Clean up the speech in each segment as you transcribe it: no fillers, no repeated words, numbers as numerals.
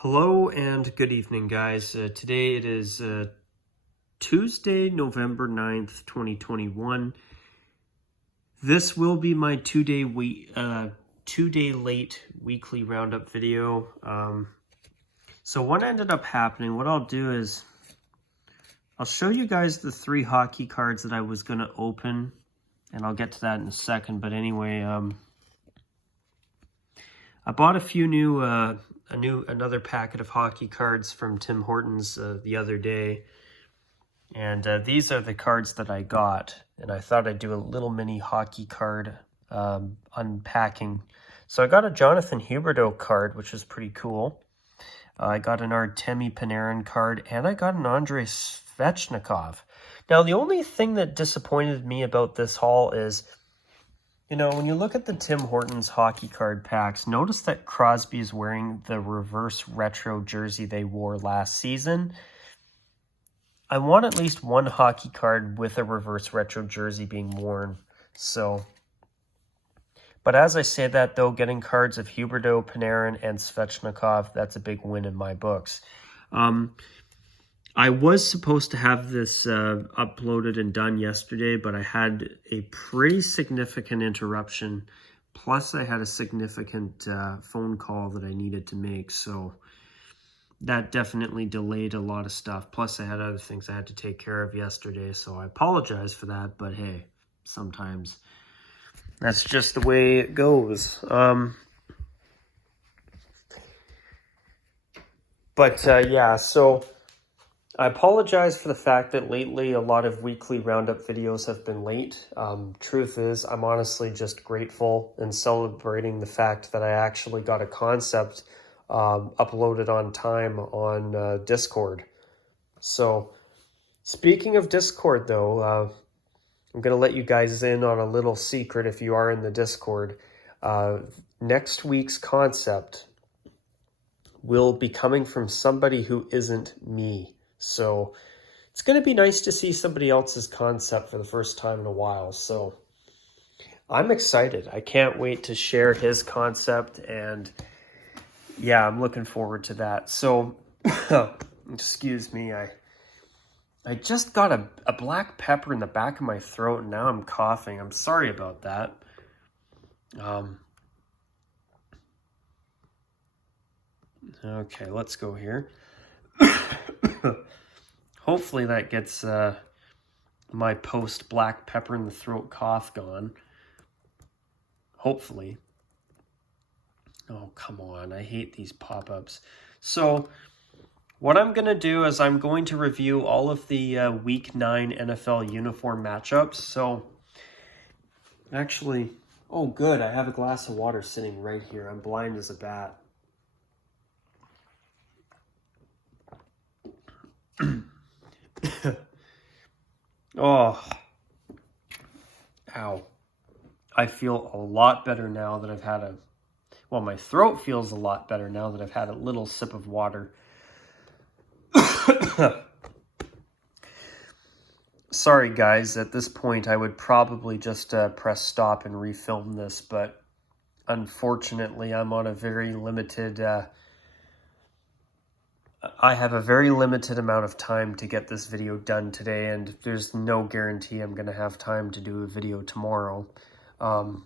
Hello and good evening, guys. Today it is Tuesday, November 9th, 2021. This will be my two-day late weekly roundup video. So what ended up happening, what I'll do is I'll show you guys the 3 hockey cards that I was going to open, and I'll get to that in a second. But anyway, I bought another packet of hockey cards from Tim Hortons the other day, and these are the cards that I got, and I thought I'd do a little mini hockey card unpacking. So I got a Jonathan Huberdeau card, which is pretty cool. I got an Artemi Panarin card, and I got an Andrei Svechnikov. Now, the only thing that disappointed me about this haul is, you know, when you look at the Tim Hortons hockey card packs, notice that Crosby is wearing the reverse retro jersey they wore last season. I want at least one hockey card with a reverse retro jersey being worn. But as I say that, though, getting cards of Huberdeau, Panarin, and Svechnikov, that's a big win in my books. I was supposed to have this uploaded and done yesterday, but I had a pretty significant interruption. Plus, I had a significant phone call that I needed to make, so that definitely delayed a lot of stuff. Plus, I had other things I had to take care of yesterday, so I apologize for that, but hey, sometimes that's just the way it goes. Yeah, so I apologize for the fact that lately a lot of weekly roundup videos have been late. Truth is, I'm honestly just grateful and celebrating the fact that I actually got a concept uploaded on time on Discord. So, speaking of Discord, though, I'm going to let you guys in on a little secret if you are in the Discord. Next week's concept will be coming from somebody who isn't me. So it's going to be nice to see somebody else's concept for the first time in a while. So I'm excited. I can't wait to share his concept, and yeah, I'm looking forward to that. So excuse me, I just got a black pepper in the back of my throat, and now I'm coughing. I'm sorry about that. Okay, let's go here. Hopefully that gets my post black pepper in the throat cough gone. Hopefully. Oh, come on. I hate these pop-ups. So what I'm going to do is I'm going to review all of the Week 9 NFL uniform matchups. So actually, oh good, I have a glass of water sitting right here. I'm blind as a bat. Oh, ow. I feel a lot better now that I've had my throat feels a lot better now that I've had a little sip of water. Sorry, guys, at this point I would probably just press stop and refilm this, but unfortunately I'm on a very limited... I have a very limited amount of time to get this video done today, and there's no guarantee I'm going to have time to do a video tomorrow. But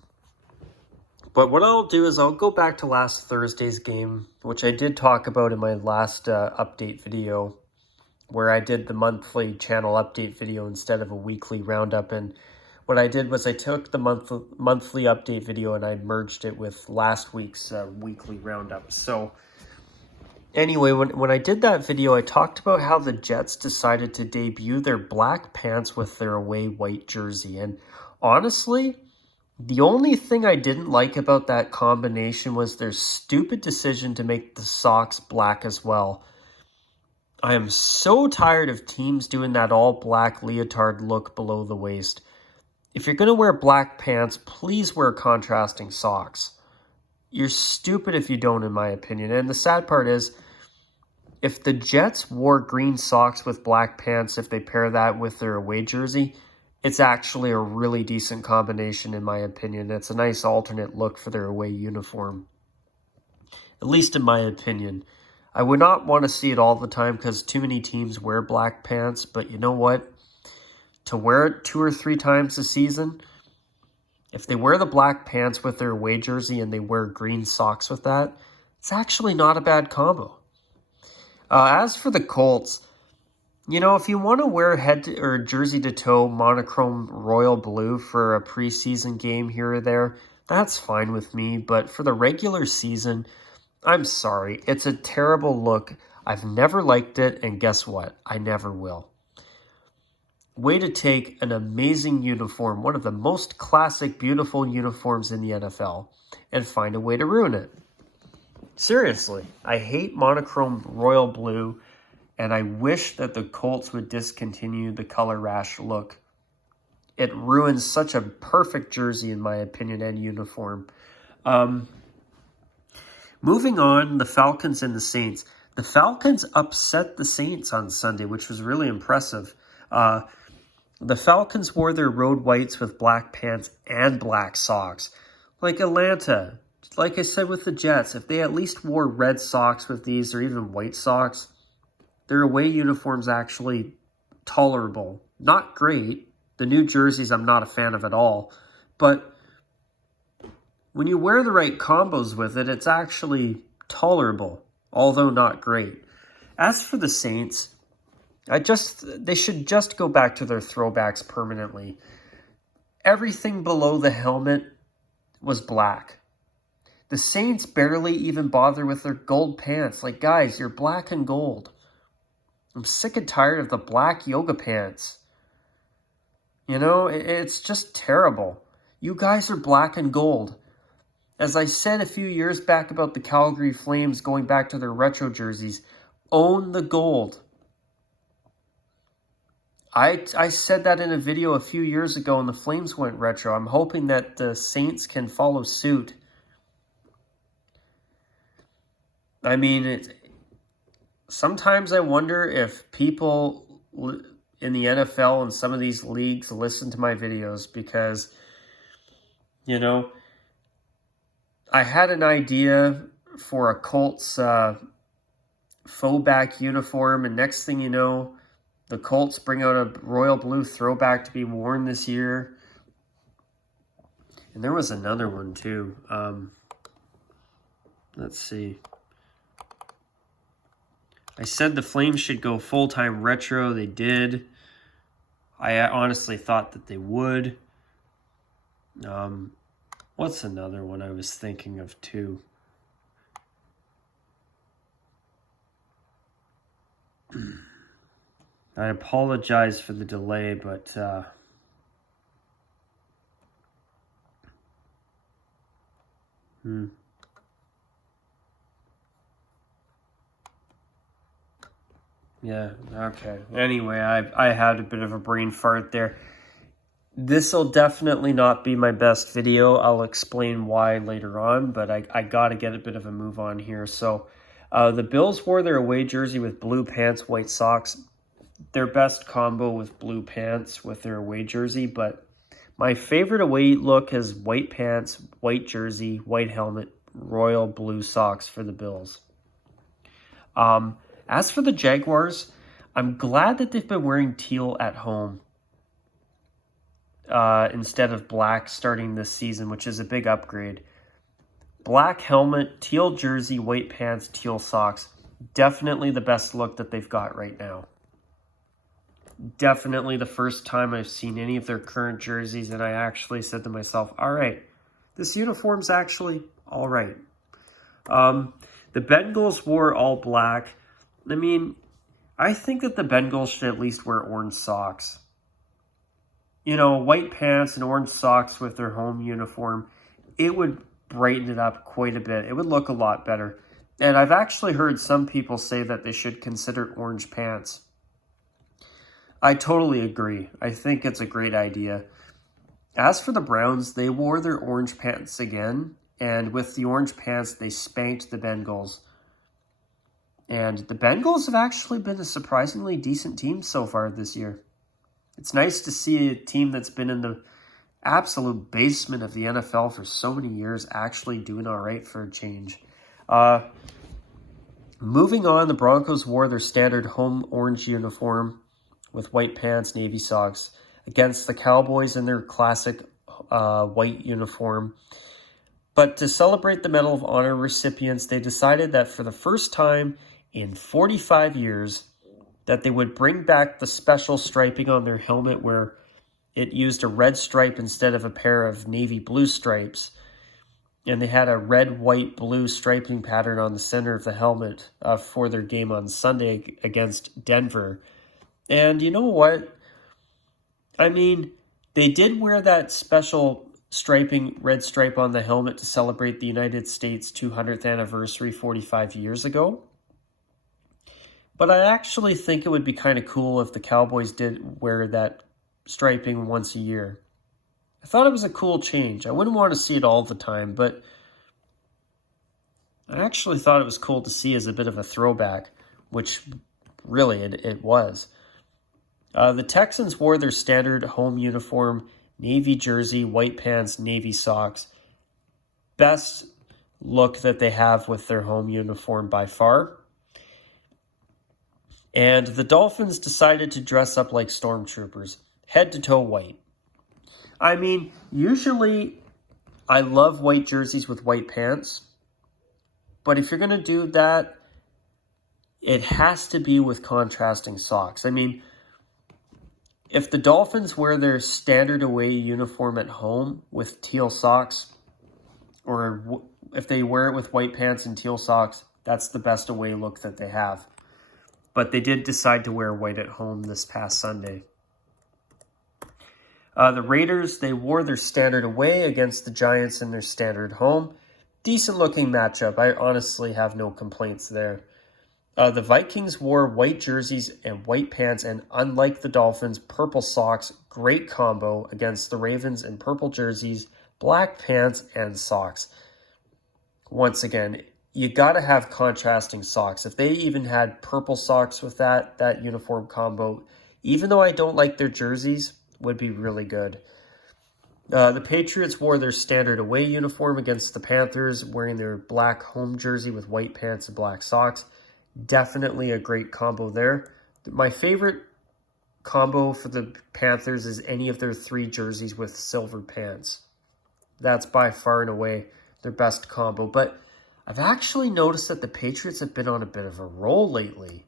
what I'll do is I'll go back to last Thursday's game, which I did talk about in my last update video, where I did the monthly channel update video instead of a weekly roundup. And what I did was I took the monthly update video and I merged it with last week's weekly roundup. So anyway, when I did that video, I talked about how the Jets decided to debut their black pants with their away white jersey. And honestly, the only thing I didn't like about that combination was their stupid decision to make the socks black as well. I am so tired of teams doing that all black leotard look below the waist. If you're going to wear black pants, please wear contrasting socks. You're stupid if you don't, in my opinion. And the sad part is, if the Jets wore green socks with black pants, if they pair that with their away jersey, it's actually a really decent combination, in my opinion. It's a nice alternate look for their away uniform, at least in my opinion. I would not want to see it all the time because too many teams wear black pants, but you know what? To wear it 2 or 3 times a season, if they wear the black pants with their away jersey and they wear green socks with that, it's actually not a bad combo. As for the Colts, you know, if you want to wear or jersey to toe monochrome royal blue for a preseason game here or there, that's fine with me. But for the regular season, I'm sorry. It's a terrible look. I've never liked it, and guess what? I never will. Way to take an amazing uniform, one of the most classic, beautiful uniforms in the NFL, and find a way to ruin it. Seriously, I hate monochrome royal blue, and I wish that the Colts would discontinue the color rash look. It ruins such a perfect jersey, in my opinion, and uniform. Moving on, the Falcons and the Saints. The Falcons upset the Saints on Sunday, which was really impressive. The Falcons wore their road whites with black pants and black socks. Like Atlanta, like I said with the Jets, if they at least wore red socks with these or even white socks, their away uniform's actually tolerable. Not great. The new jerseys I'm not a fan of at all. But when you wear the right combos with it, it's actually tolerable, although not great. As for the Saints, they should just go back to their throwbacks permanently. Everything below the helmet was black. The Saints barely even bother with their gold pants. Like, guys, you're black and gold. I'm sick and tired of the black yoga pants. You know, it's just terrible. You guys are black and gold. As I said a few years back about the Calgary Flames going back to their retro jerseys, own the gold. I said that in a video a few years ago and the Flames went retro. I'm hoping that the Saints can follow suit. I mean, sometimes I wonder if people in the NFL and some of these leagues listen to my videos because, you know, I had an idea for a Colts faux back uniform, and next thing you know, the Colts bring out a royal blue throwback to be worn this year. And there was another one too. Let's see. I said the Flames should go full-time retro. They did. I honestly thought that they would. What's another one I was thinking of too? I apologize for the delay, but yeah, okay. Anyway, I had a bit of a brain fart there. This will definitely not be my best video. I'll explain why later on, but I got to get a bit of a move on here. So the Bills wore their away jersey with blue pants, white socks. Their best combo with blue pants with their away jersey, but my favorite away look is white pants, white jersey, white helmet, royal blue socks for the Bills. As for the Jaguars, I'm glad that they've been wearing teal at home instead of black starting this season, which is a big upgrade. Black helmet, teal jersey, white pants, teal socks. Definitely the best look that they've got right now. Definitely the first time I've seen any of their current jerseys and I actually said to myself, all right, this uniform's actually all right. The Bengals wore all black. I mean, I think that the Bengals should at least wear orange socks. You know, white pants and orange socks with their home uniform, it would brighten it up quite a bit. It would look a lot better. And I've actually heard some people say that they should consider orange pants. I totally agree. I think it's a great idea. As for the Browns, they wore their orange pants again. And with the orange pants, they spanked the Bengals. And the Bengals have actually been a surprisingly decent team so far this year. It's nice to see a team that's been in the absolute basement of the NFL for so many years actually doing all right for a change. Moving on, the Broncos wore their standard home orange uniform with white pants, navy socks against the Cowboys in their classic white uniform. But to celebrate the Medal of Honor recipients, they decided that for the first time in 45 years, that they would bring back the special striping on their helmet where it used a red stripe instead of a pair of navy blue stripes. And they had a red, white, blue striping pattern on the center of the helmet for their game on Sunday against Denver. And you know what? I mean, they did wear that special striping, red stripe on the helmet to celebrate the United States 200th anniversary 45 years ago. But I actually think it would be kind of cool if the Cowboys did wear that striping once a year. I thought it was a cool change. I wouldn't want to see it all the time, but I actually thought it was cool to see as a bit of a throwback, which really it was. The Texans wore their standard home uniform, navy jersey, white pants, navy socks. Best look that they have with their home uniform by far. And the Dolphins decided to dress up like stormtroopers, head to toe white. I mean, usually I love white jerseys with white pants, but if you're going to do that, it has to be with contrasting socks. I mean, if the Dolphins wear their standard away uniform at home with teal socks, or if they wear it with white pants and teal socks, that's the best away look that they have. But they did decide to wear white at home this past Sunday. The Raiders, they wore their standard away against the Giants in their standard home. Decent looking matchup. I honestly have no complaints there. The Vikings wore white jerseys and white pants, and unlike the Dolphins, purple socks. Great combo against the Ravens in purple jerseys, black pants, and socks. Once again, you got to have contrasting socks. If they even had purple socks with that uniform combo, even though I don't like their jerseys, would be really good. The Patriots wore their standard away uniform against the Panthers, wearing their black home jersey with white pants and black socks. Definitely a great combo there. My favorite combo for the Panthers is any of their three jerseys with silver pants. That's by far and away their best combo. But I've actually noticed that the Patriots have been on a bit of a roll lately.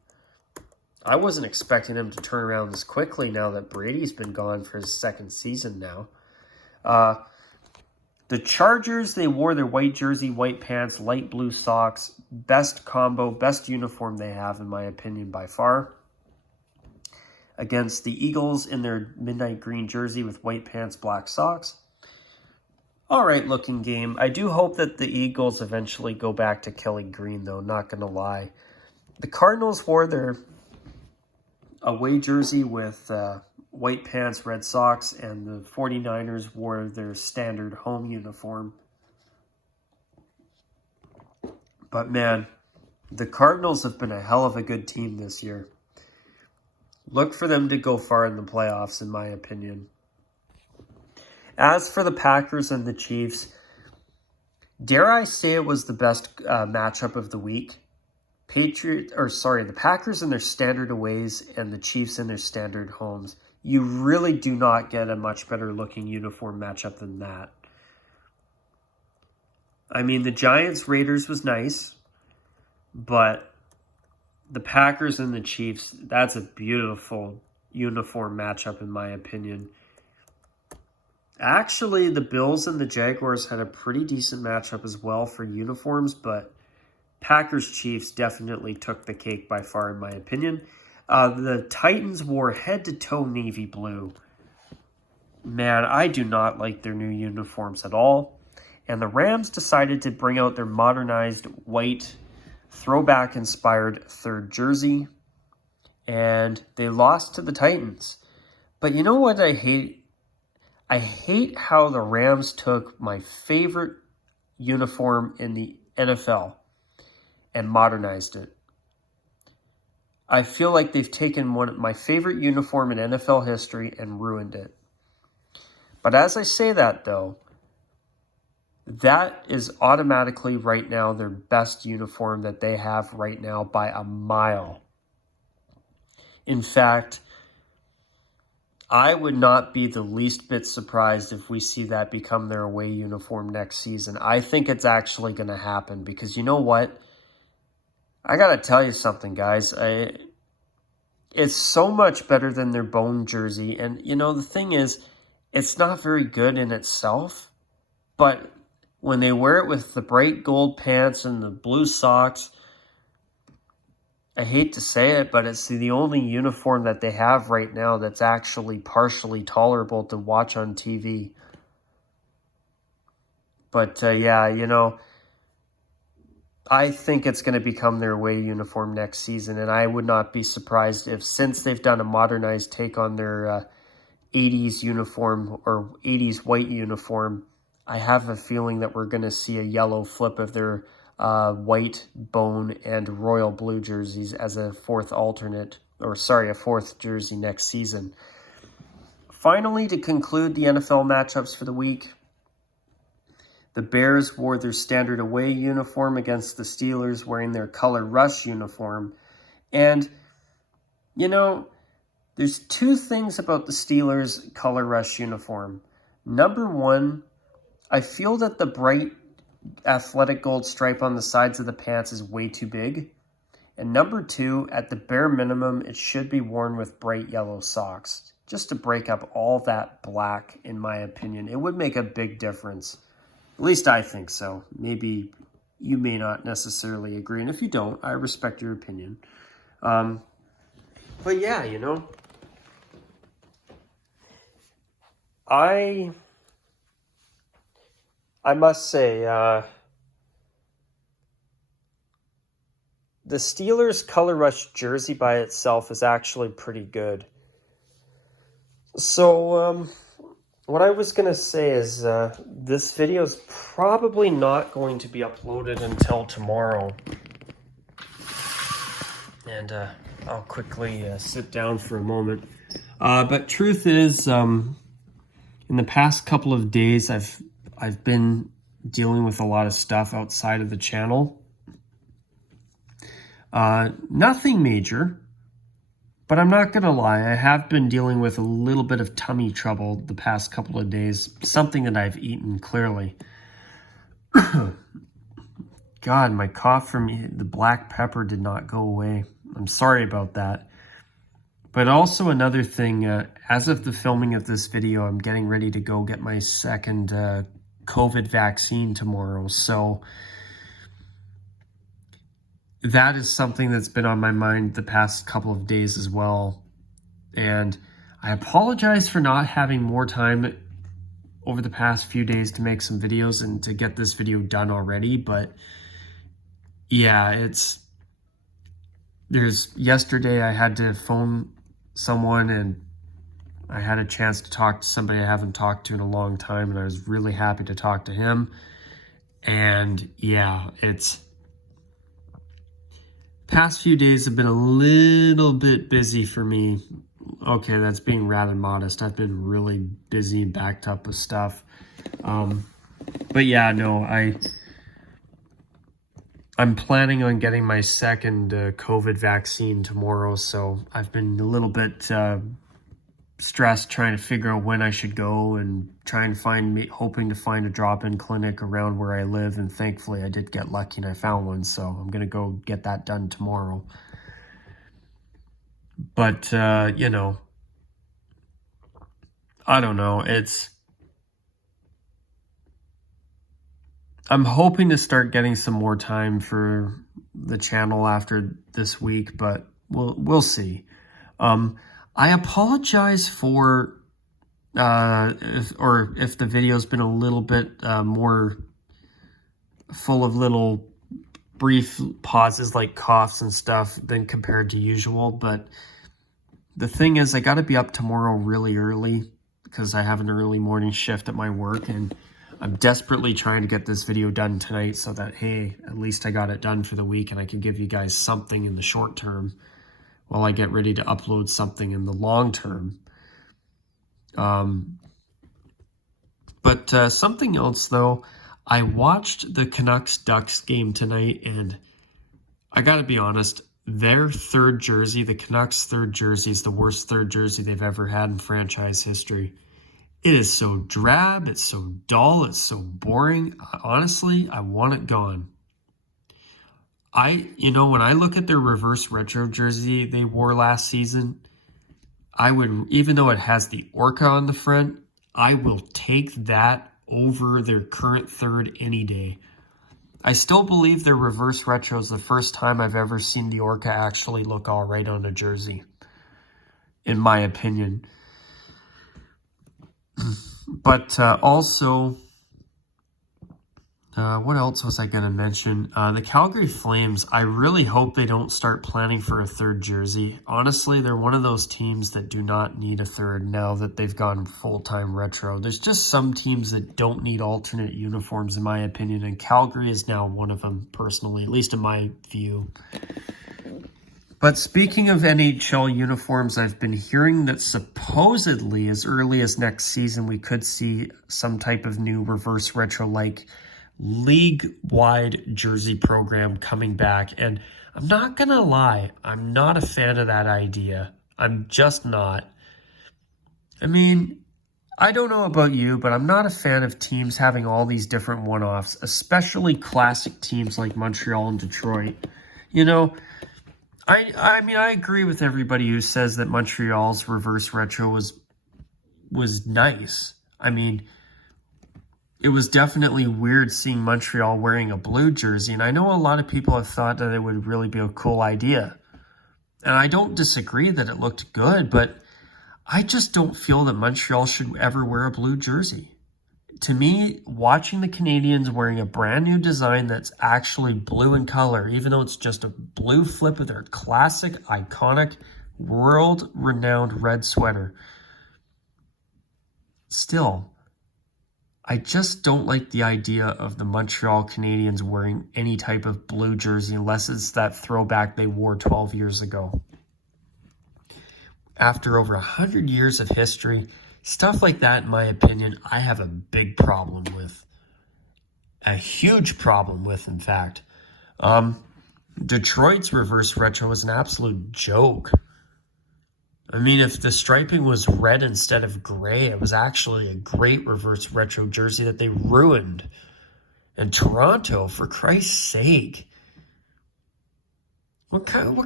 I wasn't expecting them to turn around this quickly now that Brady's been gone for his second season now. The Chargers, they wore their white jersey, white pants, light blue socks. Best combo, best uniform they have, in my opinion, by far. Against the Eagles in their midnight green jersey with white pants, black socks. All right looking game. I do hope that the Eagles eventually go back to Kelly Green, though, not going to lie. The Cardinals wore their away jersey with white pants, red socks, and the 49ers wore their standard home uniform. But man, the Cardinals have been a hell of a good team this year. Look for them to go far in the playoffs, in my opinion. As for the Packers and the Chiefs, dare I say it was the best matchup of the week? The Packers in their standard aways and the Chiefs in their standard homes. You really do not get a much better looking uniform matchup than that. I mean, the Giants-Raiders was nice, but the Packers and the Chiefs, that's a beautiful uniform matchup in my opinion. Actually, the Bills and the Jaguars had a pretty decent matchup as well for uniforms, but Packers-Chiefs definitely took the cake by far, in my opinion. The Titans wore head-to-toe navy blue. Man, I do not like their new uniforms at all. And the Rams decided to bring out their modernized white, throwback-inspired third jersey. And they lost to the Titans. But you know what I hate? I hate how the Rams took my favorite uniform in the NFL and modernized it. I feel like they've taken my favorite uniform in NFL history and ruined it. But as I say that, though, that is automatically right now their best uniform that they have right now by a mile. In fact, I would not be the least bit surprised if we see that become their away uniform next season. I think it's actually going to happen because you know what? I got to tell you something, guys. It's so much better than their bone jersey. And, you know, the thing is, it's not very good in itself. But when they wear it with the bright gold pants and the blue socks, I hate to say it, but it's the only uniform that they have right now that's actually partially tolerable to watch on TV. But, yeah, you know, I think it's going to become their away uniform next season, and I would not be surprised if, since they've done a modernized take on their 80s uniform or 80s white uniform, I have a feeling that we're going to see a yellow flip of their white, bone, and royal blue jerseys as a fourth jersey next season. Finally, to conclude the NFL matchups for the week, the Bears wore their standard away uniform against the Steelers wearing their color rush uniform. And, you know, there's two things about the Steelers color rush uniform. Number one, I feel that the bright athletic gold stripe on the sides of the pants is way too big. And number two, at the bare minimum, it should be worn with bright yellow socks, just to break up all that black, in my opinion. It would make a big difference. At least I think so. Maybe you may not necessarily agree. And if you don't, I respect your opinion. But yeah, you know, I must say, the Steelers color rush jersey by itself is actually pretty good. So, what I was going to say is this video is probably not going to be uploaded until tomorrow. And I'll quickly sit down for a moment. But truth is, in the past couple of days, I've been dealing with a lot of stuff outside of the channel. Nothing major. But I'm not going to lie, I have been dealing with a little bit of tummy trouble the past couple of days. Something that I've eaten, clearly. God, my cough from the black pepper did not go away. I'm sorry about that. But also another thing, as of the filming of this video, I'm getting ready to go get my second COVID vaccine tomorrow. So that is something that's been on my mind the past couple of days as well. And I apologize for not having more time over the past few days to make some videos and to get this video done already. But yeah, yesterday I had to phone someone and I had a chance to talk to somebody I haven't talked to in a long time, and I was really happy to talk to him. And yeah, past few days have been a little bit busy for me. Okay, that's being rather modest. I've been really busy and backed up with stuff. But yeah, no, I'm planning on getting my second COVID vaccine tomorrow, so I've been a little bit stressed trying to figure out when I should go and hoping to find a drop-in clinic around where I live, and thankfully I did get lucky and I found one, so I'm gonna go get that done tomorrow. But you know, I don't know, I'm hoping to start getting some more time for the channel after this week, but we'll see. I apologize for if the video's been a little bit more full of little brief pauses like coughs and stuff than compared to usual. But the thing is, I got to be up tomorrow really early because I have an early morning shift at my work, and I'm desperately trying to get this video done tonight so that, hey, at least I got it done for the week and I can give you guys something in the short term while I get ready to upload something in the long term. But something else, though, I watched the Canucks-Ducks game tonight, and I gotta be honest, their third jersey, the Canucks' third jersey, is the worst third jersey they've ever had in franchise history. It is so drab, it's so dull, it's so boring. Honestly, I want it gone. When I look at their reverse retro jersey they wore last season, I would, even though it has the orca on the front, I will take that over their current third any day. I still believe their reverse retro is the first time I've ever seen the orca actually look all right on a jersey, in my opinion. But also, what else was I going to mention? The Calgary Flames, I really hope they don't start planning for a third jersey. Honestly, they're one of those teams that do not need a third now that they've gone full-time retro. There's just some teams that don't need alternate uniforms, in my opinion, and Calgary is now one of them, personally, at least in my view. But speaking of NHL uniforms, I've been hearing that supposedly as early as next season we could see some type of new reverse retro-like league-wide jersey program coming back. And I'm not going to lie, I'm not a fan of that idea. I'm just not. I mean, I don't know about you, but I'm not a fan of teams having all these different one-offs, especially classic teams like Montreal and Detroit. You know, I mean, I agree with everybody who says that Montreal's reverse retro was nice. I mean, it was definitely weird seeing Montreal wearing a blue jersey, and I know a lot of people have thought that it would really be a cool idea. And I don't disagree that it looked good, but I just don't feel that Montreal should ever wear a blue jersey. To me, watching the Canadians wearing a brand new design that's actually blue in color, even though it's just a blue flip of their classic, iconic, world-renowned red sweater, still, I just don't like the idea of the Montreal Canadiens wearing any type of blue jersey unless it's that throwback they wore 12 years ago. After over 100 years of history, stuff like that, in my opinion, I have a big problem with. A huge problem with, in fact. Detroit's reverse retro was an absolute joke. I mean, if the striping was red instead of gray, it was actually a great reverse retro jersey that they ruined. And Toronto, for Christ's sake. What kind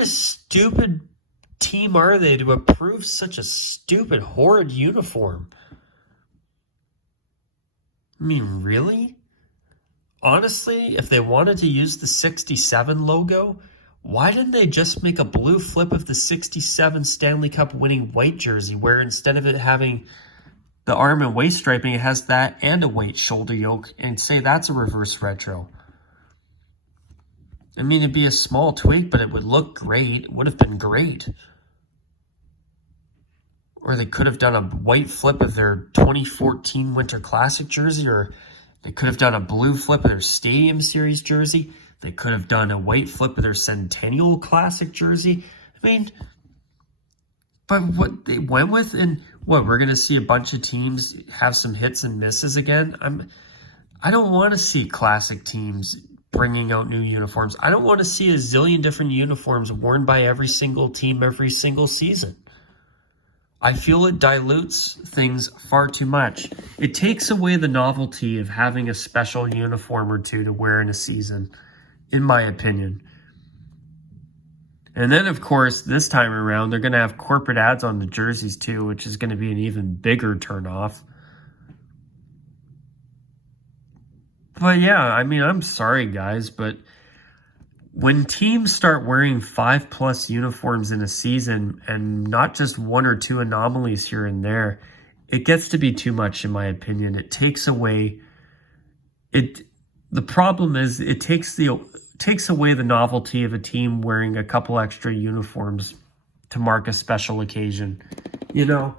of stupid team are they to approve such a stupid, horrid uniform? I mean, really? Honestly, if they wanted to use the 67 logo, why didn't they just make a blue flip of the 67 Stanley Cup winning white jersey, where instead of it having the arm and waist striping, it has that and a white shoulder yoke, and say that's a reverse retro? I mean, it'd be a small tweak, but it would look great. It would have been great. Or they could have done a white flip of their 2014 Winter Classic jersey, or they could have done a blue flip of their Stadium Series jersey. They could have done a white flip of their Centennial Classic jersey. I mean, but what they went with, and what, we're going to see a bunch of teams have some hits and misses again? I don't want to see classic teams bringing out new uniforms. I don't want to see a zillion different uniforms worn by every single team every single season. I feel it dilutes things far too much. It takes away the novelty of having a special uniform or two to wear in a season, in my opinion. And then, of course, this time around, they're going to have corporate ads on the jerseys too, which is going to be an even bigger turnoff. But yeah, I mean, I'm sorry, guys, but when teams start wearing 5+ uniforms in a season and not just one or two anomalies here and there, it gets to be too much, in my opinion. It takes away the problem is it takes away the novelty of a team wearing a couple extra uniforms to mark a special occasion. You know,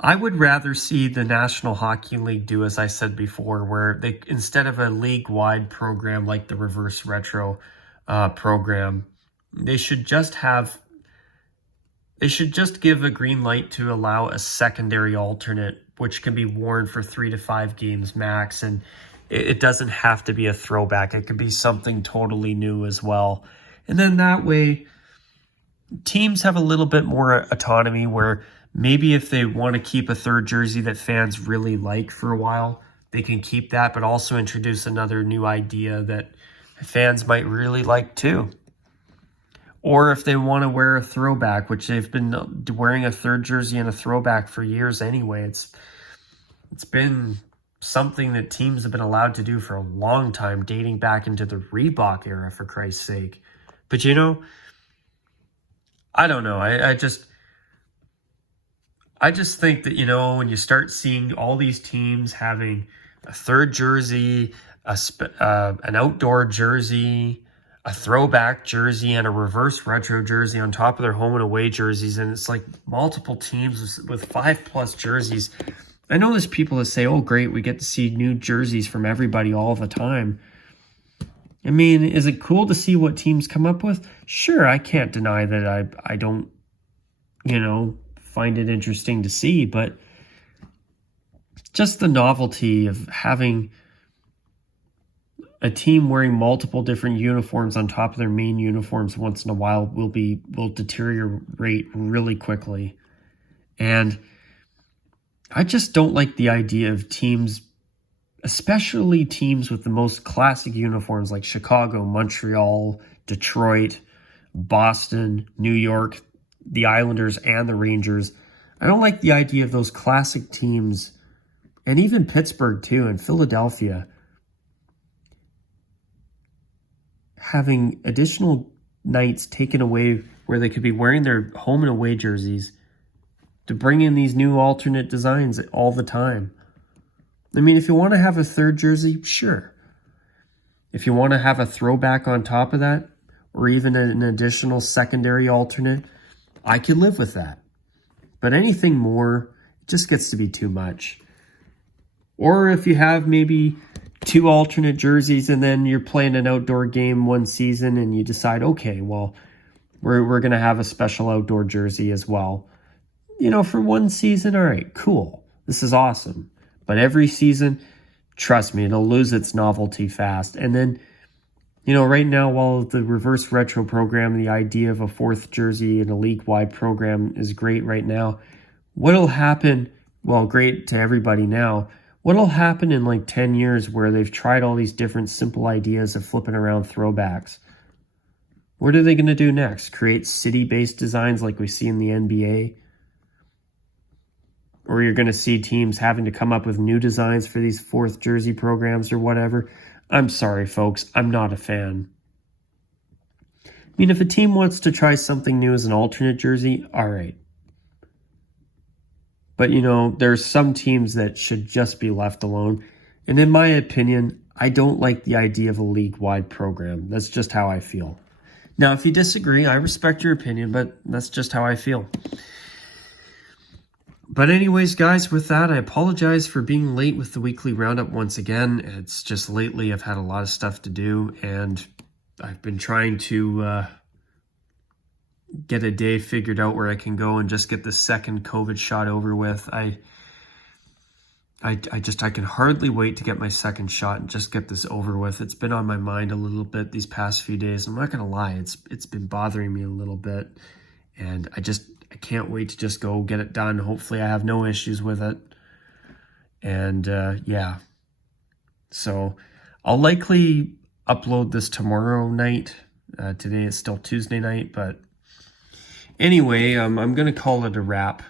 I would rather see the National Hockey League do, as I said before, where they, instead of a league-wide program like the reverse retro program, they should just give a green light to allow a secondary alternate which can be worn for 3 to 5 games max. And it doesn't have to be a throwback. It could be something totally new as well. And then that way, teams have a little bit more autonomy where maybe if they want to keep a third jersey that fans really like for a while, they can keep that, but also introduce another new idea that fans might really like too. Or if they want to wear a throwback, which they've been wearing a third jersey and a throwback for years anyway. It's been something that teams have been allowed to do for a long time, dating back into the Rwrp era, for Christ's sake. But you know, I don't know. I just think that, you know, when you start seeing all these teams having a third jersey, an outdoor jersey, a throwback jersey, and a reverse retro jersey on top of their home and away jerseys, and it's like multiple teams with 5+ jerseys. I know there's people that say, oh, great, we get to see new jerseys from everybody all the time. I mean, is it cool to see what teams come up with? Sure, I can't deny that I don't, you know, find it interesting to see, but just the novelty of having a team wearing multiple different uniforms on top of their main uniforms once in a while will deteriorate really quickly. And I just don't like the idea of teams, especially teams with the most classic uniforms like Chicago, Montreal, Detroit, Boston, New York, the Islanders, and the Rangers. I don't like the idea of those classic teams, and even Pittsburgh too, and Philadelphia, having additional nights taken away where they could be wearing their home and away jerseys to bring in these new alternate designs all the time. I mean, if you want to have a third jersey, sure. If you want to have a throwback on top of that, or even an additional secondary alternate, I could live with that. But anything more, it just gets to be too much. Or if you have maybe 2 alternate jerseys and then you're playing an outdoor game one season and you decide, okay, well, we're going to have a special outdoor jersey as well. You know, for one season, all right, cool. This is awesome. But every season, trust me, it'll lose its novelty fast. And then, you know, right now, while the reverse retro program, the idea of a 4th jersey in a league-wide program is great right now, what'll happen, well, great to everybody now, what'll happen in like 10 years where they've tried all these different simple ideas of flipping around throwbacks? What are they going to do next? Create city-based designs like we see in the NBA? Or you're going to see teams having to come up with new designs for these 4th jersey programs or whatever? I'm sorry, folks. I'm not a fan. I mean, if a team wants to try something new as an alternate jersey, all right. But, you know, there's some teams that should just be left alone. And in my opinion, I don't like the idea of a league-wide program. That's just how I feel. Now, if you disagree, I respect your opinion, but that's just how I feel. But anyways, guys, with that, I apologize for being late with the weekly roundup once again. It's just lately I've had a lot of stuff to do, and I've been trying to get a day figured out where I can go and just get the second COVID shot over with. I can hardly wait to get my second shot and just get this over with. It's been on my mind a little bit these past few days. I'm not going to lie. It's been bothering me a little bit, and I can't wait to just go get it done. Hopefully I have no issues with it. And yeah, so I'll likely upload this tomorrow night. Today is still Tuesday night, but anyway, I'm going to call it a wrap.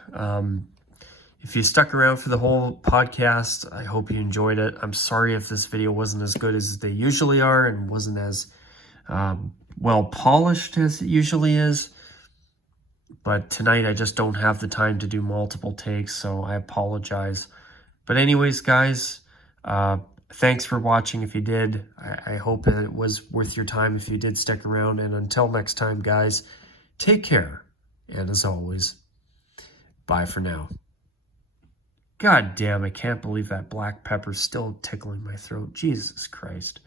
If you stuck around for the whole podcast, I hope you enjoyed it. I'm sorry if this video wasn't as good as they usually are and wasn't as well polished as it usually is. But tonight I just don't have the time to do multiple takes, so I apologize. But anyways, guys, thanks for watching if you did. I hope it was worth your time if you did stick around. And until next time, guys, take care. And as always, bye for now. God damn, I can't believe that black pepper's still tickling my throat. Jesus Christ.